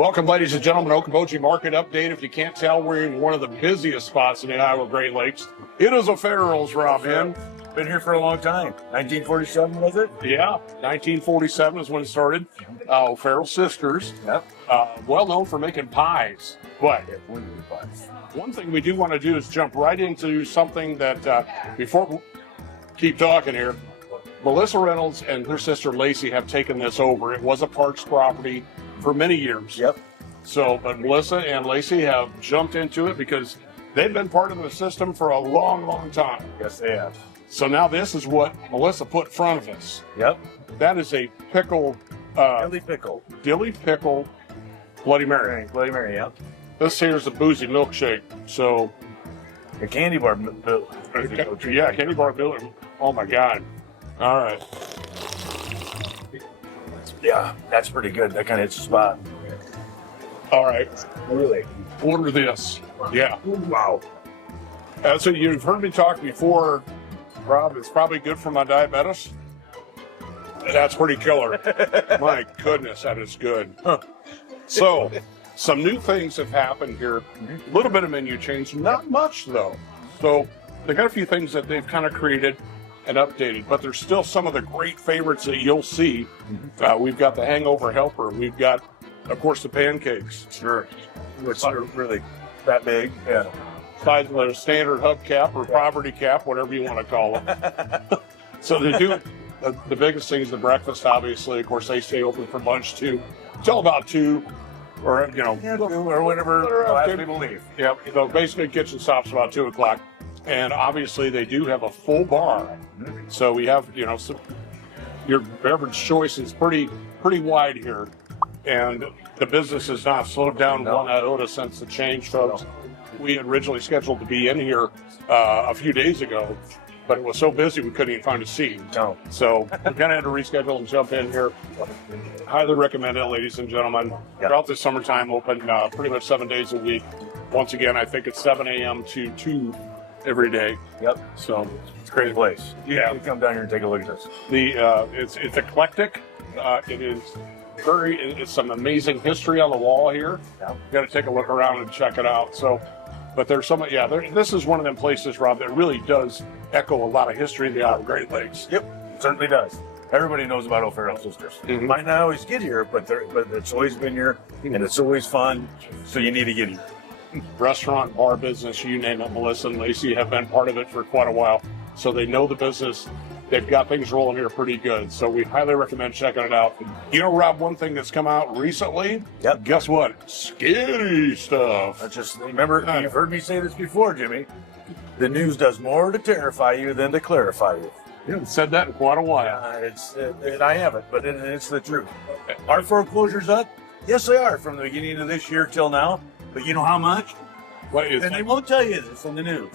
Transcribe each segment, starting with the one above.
Welcome, ladies and gentlemen, Okoboji Market Update. If you can't tell, we're in one of the busiest spots in the Iowa Great Lakes. It is O'Farrell's, Rob Hen. Been here for a long time. 1947, was it? Yeah, 1947 is when it started. O'Farrell Sisters. Yep. Well known for making pies. But one thing we do want to do is jump right into something that, before we keep talking here, Millisa Reynolds and her sister Lacey have taken this over. It was a Parks property for many years. Yep. So, but Millisa and Lacey have jumped into it because they've been part of the system for a long, long time. Yes, they have. So now this is what Millisa put in front of us. Yep. That is a pickle, Dilly pickle. Bloody Mary. Bloody Mary, yep. This here's a boozy milkshake. So, A candy bar. yeah, candy bar builder. Oh my God. All right. Yeah, that's pretty good. That kind of hits the spot. All right. Really? Order this. Yeah. Wow. So you've heard me talk before, Rob. It's probably good for my diabetes. That's pretty killer. My goodness, that is good. Huh. So, some new things have happened here. A little bit of menu change, not much though. So they got a few things that they've kind of created and updated, but there's still some of the great favorites that you'll see. We've got the hangover helper. We've got, of course, the pancakes. Sure. Which are really that big. Yeah. Size of a standard hubcap or property cap, whatever you want to call them. So they do. The biggest thing is the breakfast, obviously. Of course, they stay open for lunch too, till about 2, or or whenever last people leave. Yeah. So basically, kitchen stops about 2 o'clock. And obviously, they do have a full bar. So we have, your beverage choice is pretty wide here. And the business has not slowed down one iota since the change, folks. We had originally scheduled to be in here a few days ago, but it was so busy we couldn't even find a seat. No. So we kind of had to reschedule and jump in here. Highly recommend it, ladies and gentlemen. Throughout the summertime, open pretty much 7 days a week. Once again, I think it's 7 a.m. to 2 every day. Yep. So it's a great place. Yeah. You come down here and take a look at this. It's eclectic. It is it's some amazing history on the wall here. Yeah. You got to take a look around and check it out. So, but there's this is one of them places, Rob, that really does echo a lot of history in the Iowa Great Lakes. Yep, it certainly does. Everybody knows about O'Farrell Sisters. Mm-hmm. Might not always get here, but it's always been here, and it's always fun, so you need to get here. Restaurant, bar business, you name it. Millisa and Lacey have been part of it for quite a while, so they know the business. They've got things rolling here pretty good, so we highly recommend checking it out. Rob, one thing that's come out recently, Yep. Guess what? Scary stuff. Remember, you've heard me say this before, Jimmy. The news does more to terrify you than to clarify you. You haven't said that in quite a while. And I haven't, but it's the truth. Are foreclosures up? Yes, they are from the beginning of this year till now. But you know how much? And they won't tell you this in the news.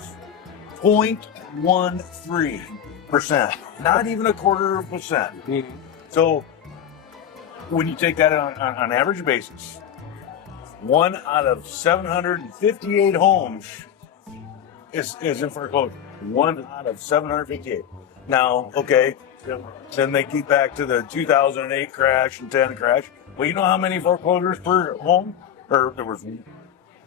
0.13%. Not even 0.25%. Mm-hmm. So when you take that on average basis, 1 out of 758 homes is in foreclosure. 1 out of 758. Now, okay, then they keep back to the 2008 crash and 10 crash. Well, you know how many foreclosures per home? Or there was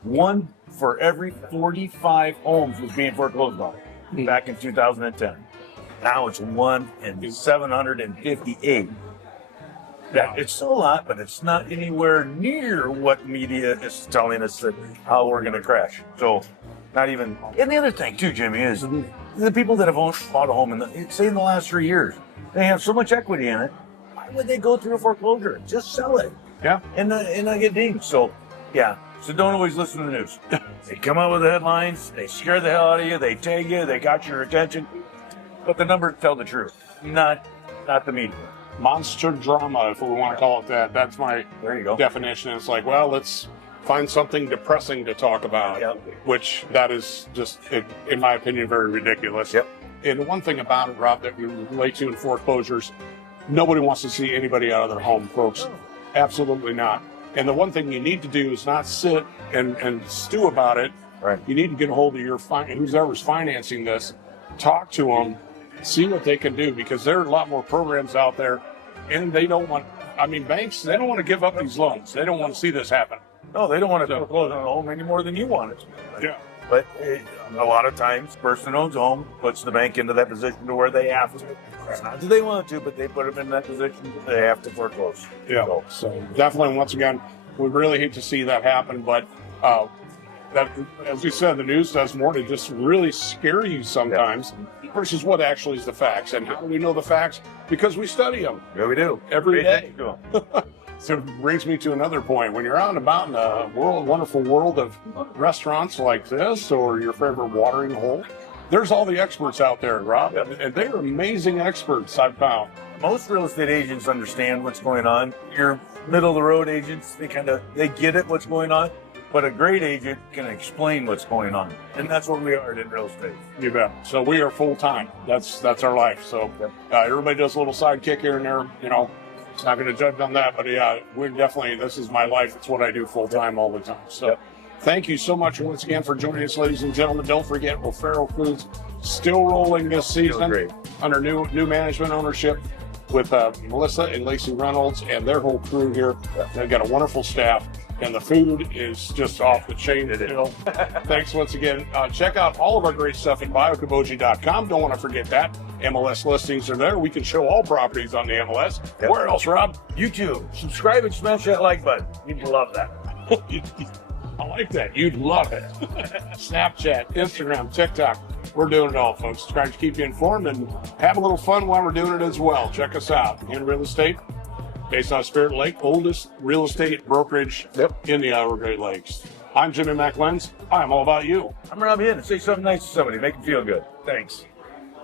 1 for every 45 homes was being foreclosed on back in 2010. Now it's 1 in 758. It's still a lot, but it's not anywhere near what media is telling us that how we're going to crash. So, not even. And the other thing too, Jimmy, is the people that have bought a home in the last 3 years, they have so much equity in it. Why would they go through a foreclosure? Just sell it. Yeah. And not get dinged. So, yeah. So don't always listen to the news. They come out with the headlines, they scare the hell out of you, they tag you, they got your attention. But the numbers tell the truth, not the media. Monster drama, if we want to call it that. That's my definition. It's like, well, let's find something depressing to talk about, which that is just, in my opinion, very ridiculous. Yep. And one thing about it, Rob, that we relate to in foreclosures, nobody wants to see anybody out of their home, folks. Absolutely not. And the one thing you need to do is not sit and stew about it. Right. You need to get a hold of whoever's financing this, talk to them, see what they can do, because there are a lot more programs out there, and they don't want I mean, banks, they don't want to give up these loans. They don't want to see this happen. No, they don't want to foreclose on a home any more than you want it. Yeah. But a lot of times, the person who owns a home puts the bank into that position to where they have to. It's not that they want to, but they put them in that position that they have to foreclose. Yeah. So definitely, once again, we really hate to see that happen. But that, as we said, the news does more to just really scare you sometimes versus what actually is the facts. And how do we know the facts? Because we study them. Yeah, we do. Every day. So it brings me to another point. When you're out and about in a wonderful world of restaurants like this or your favorite watering hole, there's all the experts out there, Rob, and they're amazing experts, I've found. Most real estate agents understand what's going on. Your middle of the road agents, they get it what's going on, but a great agent can explain what's going on, and that's what we are in real estate. You bet. So we are full time. That's our life. So everybody does a little sidekick here and there. You know, it's not going to judge on that, but yeah, we're definitely. This is my life. It's what I do full time all the time. So. Thank you so much once again for joining us, ladies and gentlemen. Don't forget, O'Farrell Foods still rolling this season under new management ownership with Millisa and Laney Reynolds and their whole crew here. They've got a wonderful staff, and the food is just off the chain. Thanks once again. Check out all of our great stuff at buyokoboji.com. Don't want to forget that. MLS listings are there. We can show all properties on the MLS. Where else, Rob? YouTube. Subscribe and smash that like button. You'd love that. I like that. You'd love it. Snapchat, Instagram, TikTok. We're doing it all, folks. Trying to keep you informed and have a little fun while we're doing it as well. Check us out in real estate, based on Spirit Lake, oldest real estate brokerage in the Outer Great Lakes. I'm Jimmy McLenz. I'm all about you. I'm Rob Hinn. Say something nice to somebody. Make them feel good. Thanks.